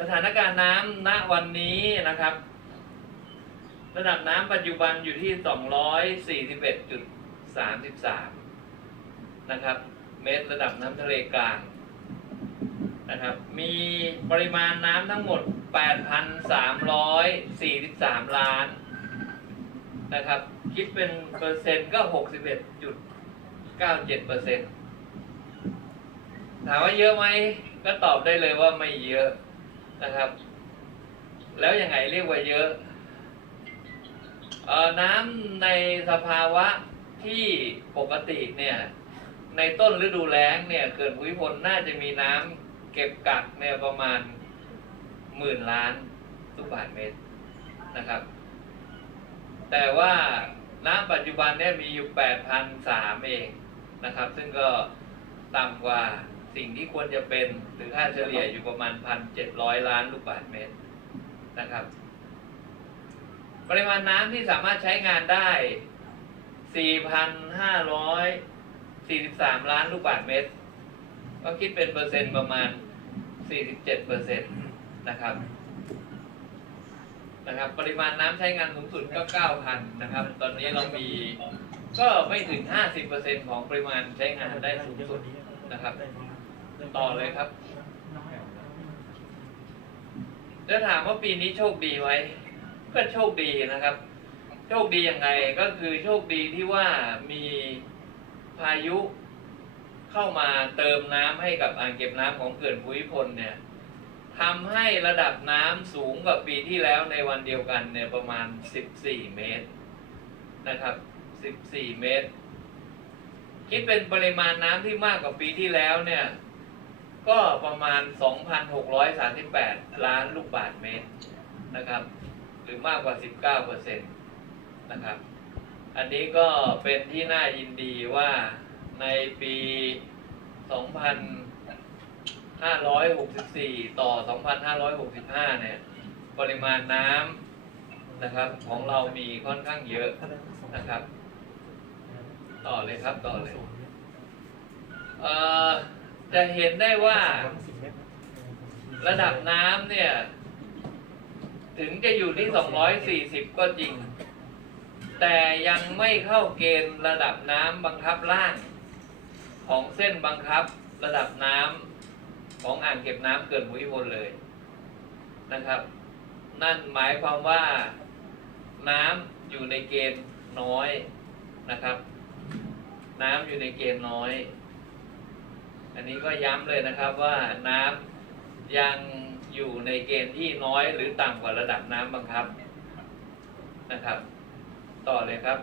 สถานการณ์น้ำณวันนี้นะครับ ระดับน้ำปัจจุบันอยู่ที่ 241.33 นะครับ เมตรระดับน้ำทะเลกลางนะครับ มีปริมาณน้ำทั้งหมด 8,343 ล้านนะครับ คิดเป็นเปอร์เซ็นต์ก็ 61.97เปอร์เซ็นต์ถามว่าเยอะไหม ก็ตอบได้เลยว่าไม่เยอะ นะครับ แล้วยังไงเรียกว่าเยอะเออน้ำในสภาวะที่ปกติเนี่ยในต้นฤดูแล้งเนี่ยเขื่อนภูมิพลน่าจะมีน้ำเก็บกักเนี่ยประมาณหมื่นล้านลูกบาศก์เมตรนะครับ แต่ว่าน้ำปัจจุบันเนี่ยมีอยู่ 8,003 เองนะครับ ซึ่งก็ต่ำกว่า สิ่งที่ควรจะเป็นหรือค่าเฉลี่ยอยู่ประมาณ1,700ล้านลูกบาศก์เมตรนะครับ ปริมาณน้ำที่สามารถใช้งานได้ 4,543 ล้านลูกบาศก์เมตร ก็คิดเป็นเปอร์เซ็นต์ประมาณ 47เปอร์เซ็นต์นะครับนะครับ ปริมาณน้ำใช้งานสูงสุดก็ 9,000 นะครับ ตอนนี้เรามีก็ไม่ถึง 50%ของปริมาณใช้งานได้สูงสุดนะครับ ต่อเลยครับจะถามว่าปีนี้โชคดีไหมก็โชคดีนะครับ โชคดียังไงก็คือโชคดีที่ว่ามีพายุเข้ามาเติมน้ำให้กับอ่างเก็บน้ำของเขื่อนภูมิพลเนี่ยทำให้ระดับน้ำสูงกว่าปีที่แล้วในวันเดียวกันเนี่ยประมาณ 14 เมตรนะครับ 14 เมตร คิดเป็นปริมาณน้ำที่มากกว่าปีที่แล้วเนี่ย ก็ประมาณ 2,638 ล้านลูกบาศก์เมตรนะครับ หรือมากกว่า 19เปอร์เซ็นต์นะครับ อันนี้ก็เป็นที่น่ายินดีว่าในปี 2564 ต่อ 2565 เนี่ย ปริมาณน้ำนะครับของเรามีค่อนข้างเยอะนะครับ ต่อเลยครับ ต่อเลยเอ่อ จะเห็นได้ว่าระดับน้ำเนี่ย ถึงจะอยู่ที่ 240 ก็จริง แต่ยังไม่เข้าเกณฑ์ระดับน้ำบังคับล่าง ของเส้นบังคับระดับน้ำของอ่างเก็บน้ำเกินภูมิพลเลยนะครับ นั่นหมายความว่าน้ำอยู่ในเกณฑ์น้อยนะครับ น้ำอยู่ในเกณฑ์น้อย อันนี้ก็ย้ำเลยนะครับว่าน้ำยังอยู่ในเกณฑ์ที่น้อยหรือต่ำกว่าระดับน้ำบังคับนะครับ ต่อเลยครับ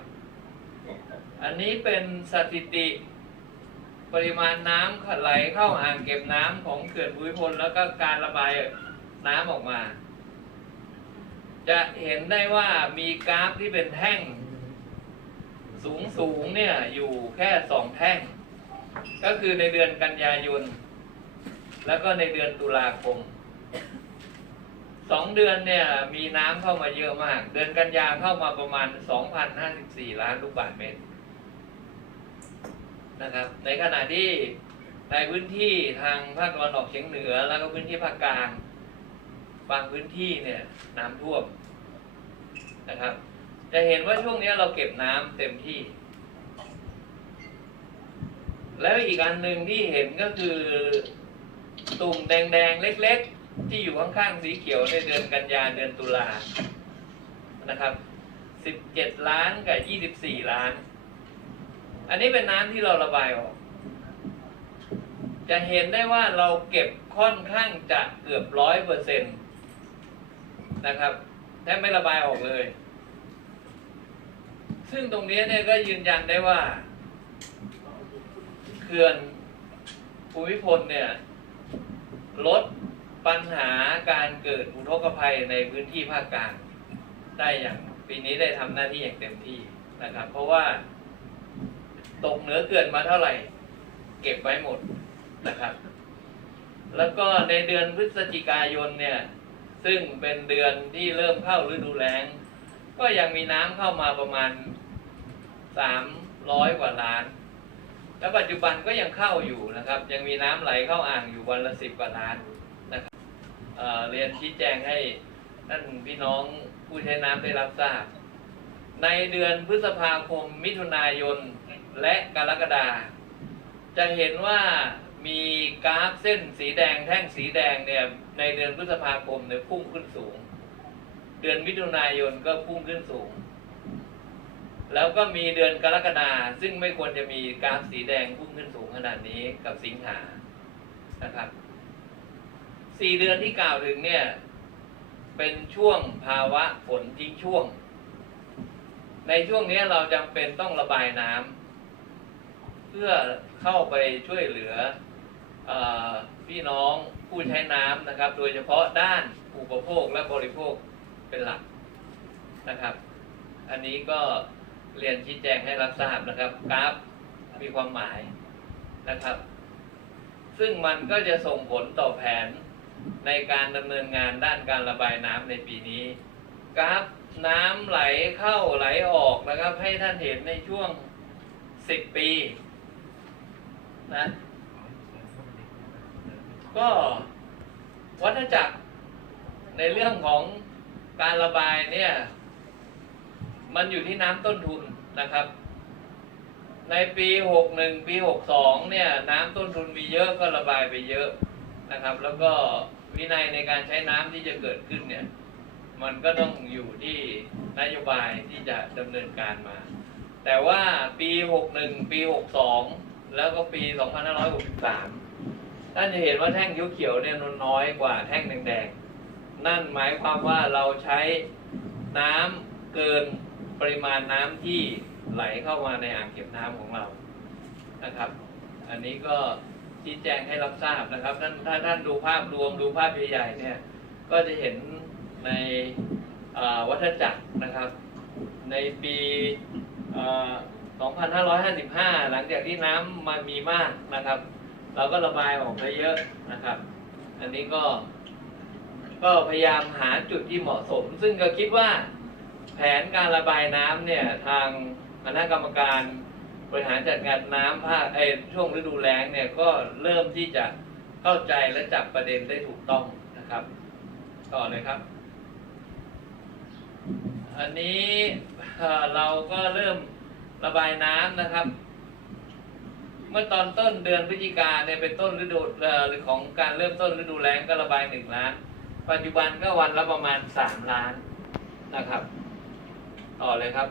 อันนี้เป็นสถิติปริมาณน้ำไหลเข้าอ่างเก็บน้ำของเขื่อนภูมิพลแล้วก็การระบายน้ำออกมา จะเห็นได้ว่ามีกราฟที่เป็นแท่ง สูงสูงๆเนี่ยอยู่แค่สองแท่ง ก็คือในเดือนกันยายน แล้วก็ในเดือนตุลาคมสองเดือนเนี่ยมีน้ำเข้ามาเยอะมาก เดือนกันยาเข้ามาประมาณ 2,054 ล้านลูกบาศก์เมตรนะครับ ในขณะที่ในพื้นที่ทางภาคตะวันออกเฉียงเหนือ แล้วก็พื้นที่ภาคกลาง บางพื้นที่เนี่ยน้ำท่วมนะครับ จะเห็นว่าช่วงนี้เราเก็บน้ำเต็มที่ แล้วอีกอันหนึ่งที่เห็นก็คือตุ่มแดงๆ เล็กๆ ที่อยู่ข้างๆสีเขียวในเดือนกันยาเดือนตุลานะครับ 17 ล้านกับ 24 ล้าน อันนี้เป็นน้ำที่เราระบายออก จะเห็นได้ว่าเราเก็บค่อนข้างจะเกือบร้อยเปอร์เซ็นต์นะครับแทบไม่ระบายออกเลย ซึ่งตรงนี้เนี่ยก็ยืนยันได้ว่า ขื่อนภูมิพลเนี่ยลดปัญหาการเกิดอุทกภัยในพื้นที่ภาคกลางได้อย่างปีนี้ได้ทำหน้าที่อย่างเต็มที่นะครับ เพราะว่า ตกเหนือเขื่อนมาเท่าไหร่ เก็บไว้หมดนะครับ แล้วก็ในเดือนพฤศจิกายนเนี่ย ซึ่งเป็นเดือนที่เริ่มเข้าฤดูแล้ง ก็ยังมีน้ำเข้ามาประมาณสามร้อยกว่าล้าน และปัจจุบันก็ยังเข้าอยู่นะครับ ยังมีน้ำไหลเข้าอ่างอยู่วันละสิบกว่าล้านนะครับเเรียนชี้แจงให้ท่านพี่น้องผู้ใช้น้ำได้รับทราบ ในเดือนพฤษภาคม มิถุนายน และกรกฎาจะเห็นว่ามีกราฟเส้นสีแดงแท่งสีแดงเนี่ยในเดือนพฤษภาคมเนี่ยพุ่งขึ้นสูง เดือนมิถุนายนก็พุ่งขึ้นสูง แล้วก็มีเดือนกรกฎาซึ่งไม่ควรจะมีกราฟสีแดงพุ่งขึ้นสูงขนาดนี้กับสิงหานะครับสี่เดือนที่กล่าวถึงเนี่ย เป็นช่วงภาวะฝนทิ้งช่วง ในช่วงนี้เราจำเป็นต้องระบายน้ำเพื่อเข้าไปช่วยเหลืออพี่น้องผู้ใช้น้ำนะครับ โดยเฉพาะด้านอุปโภคและบริโภคเป็นหลักนะครับ อันนี้ก็ เรียนชี้แจงให้รับทราบนะครับ กราฟมีความหมายนะครับ ซึ่งมันก็จะส่งผลต่อแผนในการดำเนินงานด้านการระบายน้ำในปีนี้ กราฟน้ำไหลเข้าไหลออกนะครับ ให้ท่านเห็นในช่วง 10 ปีนะก็วัฏจักรในเรื่องของการระบายเนี่ย มันอยู่ที่น้ำต้นทุนนะครับ ในปี 61 ปี 62 เนี่ย น้ำต้นทุนมีเยอะก็ระบายไปเยอะนะครับ แล้วก็วินัยในการใช้น้ำที่จะเกิดขึ้นเนี่ย มันก็ต้องอยู่ที่นโยบายที่จะดำเนินการมา แต่ว่าปี 61 ปี 62 แล้วก็ปี 2563 ท่านจะเห็นว่าแท่งเขียวๆเนี่ยน้อยกว่าแท่งแดงๆ นั่นหมายความว่าเราใช้น้ำเกิน ปริมาณน้ำที่ไหลเข้ามาในอ่างเก็บน้ำของเรานะครับ อันนี้ก็ชี้แจงให้รับทราบนะครับท่านถ้าท่านดูภาพรวมดูภาพใหญ่ๆเนี่ยก็จะเห็นในวัฏจักรนะครับ ในปี 2555 หลังจากที่น้ำมันมีมากนะครับ เราก็ระบายออกไปเยอะนะครับ อันนี้ก็ก็พยายามหาจุดที่เหมาะสม ซึ่งก็คิดว่า แผนการระบายน้ำเนี่ยทางคณะกรรมการบริหารจัดการน้ำภาคเอช่วงฤดูแล้งเนี่ยก็เริ่มที่จะเข้าใจและจับประเด็นได้ถูกต้องนะครับต่อเลยครับ อันนี้เราก็เริ่มระบายน้ำนะครับ เมื่อตอนต้นเดือนพฤศจิกาเนี่ยเป็นต้นฤดูหรือของการเริ่มต้นฤดูแล้งก็ระบายหนึ่งล้าน ปัจจุบันก็วันละประมาณสามล้านนะครับ ต่อเลยครับ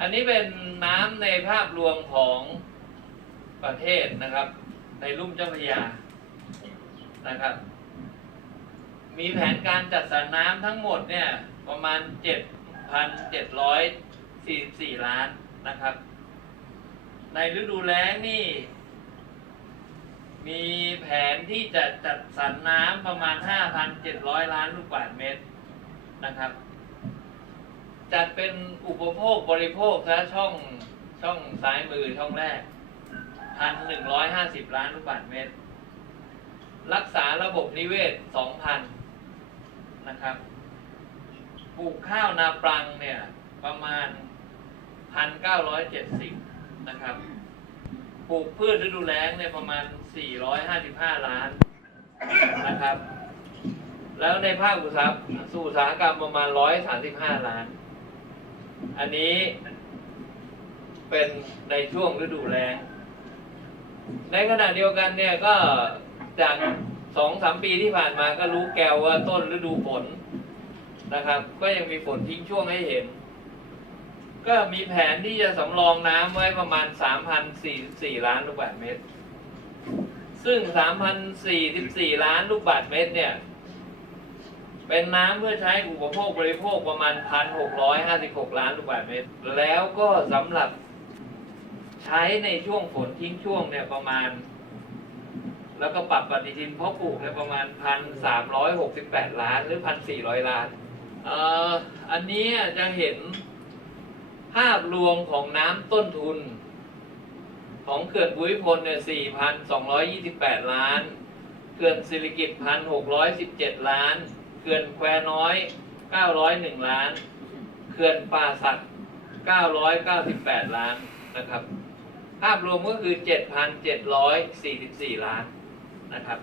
อันนี้เป็นน้ำในภาพรวมของประเทศนะครับ ในลุ่มเจ้าพระยานะครับ มีแผนการจัดสรรน้ำทั้งหมดเนี่ยประมาณ 7,744 ล้านนะครับ ในฤดูแล้งนี่ มีแผนที่จะจัดสรรน้ำประมาณ 5,700 ล้านลูกบาศก์เมตรนะครับ จัดเป็นอุปโภคบริโภคซะช่องช่องซ้ายมือช่องแรก1,150ล้านลูกบาศก์เมตร รักษาระบบนิเวศ2,000นนะครับปลูกข้าวนาปรังเนี่ยประมาณ1,970นะครับปลูกพืชฤดูแล้งเนี่ยประมาณ 455 ล้านนะครับ แล้วในภาคอุตสาหสู่อุตสาหกรรมประมาณ 135 ล้าน อันนี้เป็นในช่วงฤดูแล้ง ในขณะเดียวกันเนี่ยก็จากสองสามปีที่ผ่านมาก็รู้แกวว่าต้นฤดูฝนนะครับ ก็ยังมีฝนทิ้งช่วงให้เห็น ก็มีแผนที่จะสำรองน้ำไว้ประมาณ 3,044 ล้านลูกบาศก์เมตร ซึ่ง 3,044 ล้านลูกบาศก์เมตรเนี่ย เป็นน้ำเพื่อใช้อุปโภคบริโภคประมาณ 1,656 ล้านลูกบาศก์เมตร แล้วก็สำหรับใช้ในช่วงฝนทิ้งช่วงเนี่ยประมาณ แล้วก็ปรับปฏิทินเพาะปลูกเนี่ยประมาณ 1,368 ล้านหรือ 1,400 ล้านเอ่ออันนี้จะเห็นภาพรวมของน้ำต้นทุน ของเขื่อนภูมิพลเนี่ย 4,228 ล้าน เขื่อนสิริกิต1,617 ล้าน เขื่อนแควน้อย 901 ล้าน เขื่อนป่าสัก998 ล้านนะครับ ภาพรวมก็คือ 7,744 ล้านนะครับ